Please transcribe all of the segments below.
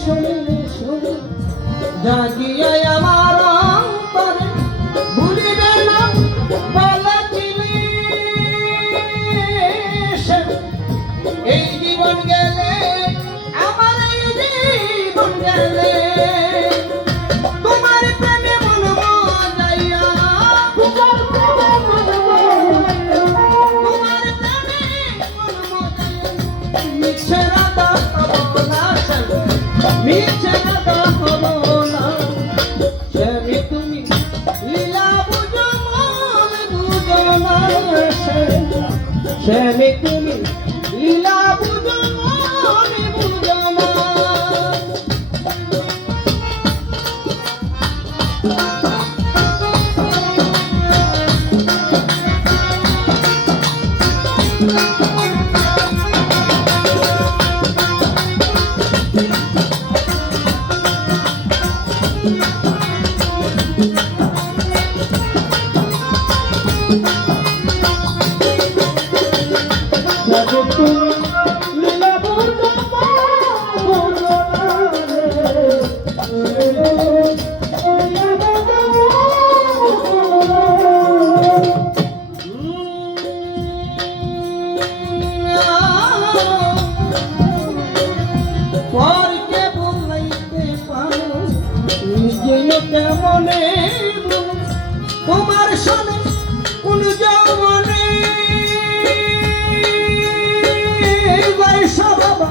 শুনিলে শুনি জাগিয়া আমার অন্তরে ভুলিবে না বলা জিনিস এই জীবন গেলে আমার এই জীবন গেলে তোমার প্রেমে মন যাইয়া তোমার প্রেমে মন মিছে রাধা হব না মিছে রাধা হব না স্বামী তুমি লীলা বুঝো মন বুঝো না স্বামী তুমি লীলা বুঝো মন বুঝো না কেমনে তোমার শোনে কোন যৌবনে বাবা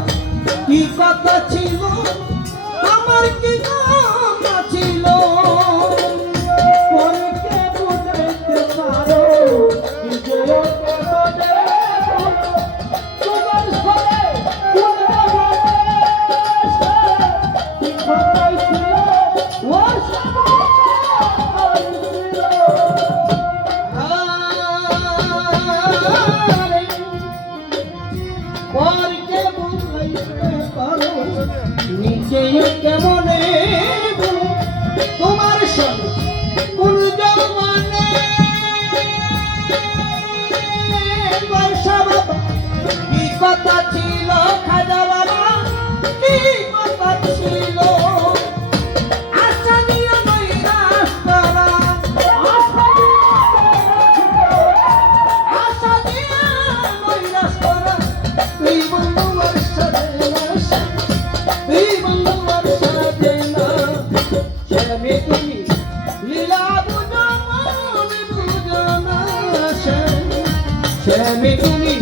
কি কথা ছিল আমার কি কথা ছিল পরকে বুঝাইতে পারো তোমার শোনে কোন যৌবনে কি কথা ছিল নিচে কেমনে তোমার সঙ্গে কোন জমানে বর্ষা বাবা কি কথা ছিল খাজা বাবা কি কথা ছিল আশা নিয়ে নৈরাশ করা আশা নিয়ে নৈরাশ করা তুই বন্ধু সাথে স্বামী তুমি লীলা বুঝো মন বুঝো না স্বামী তুমি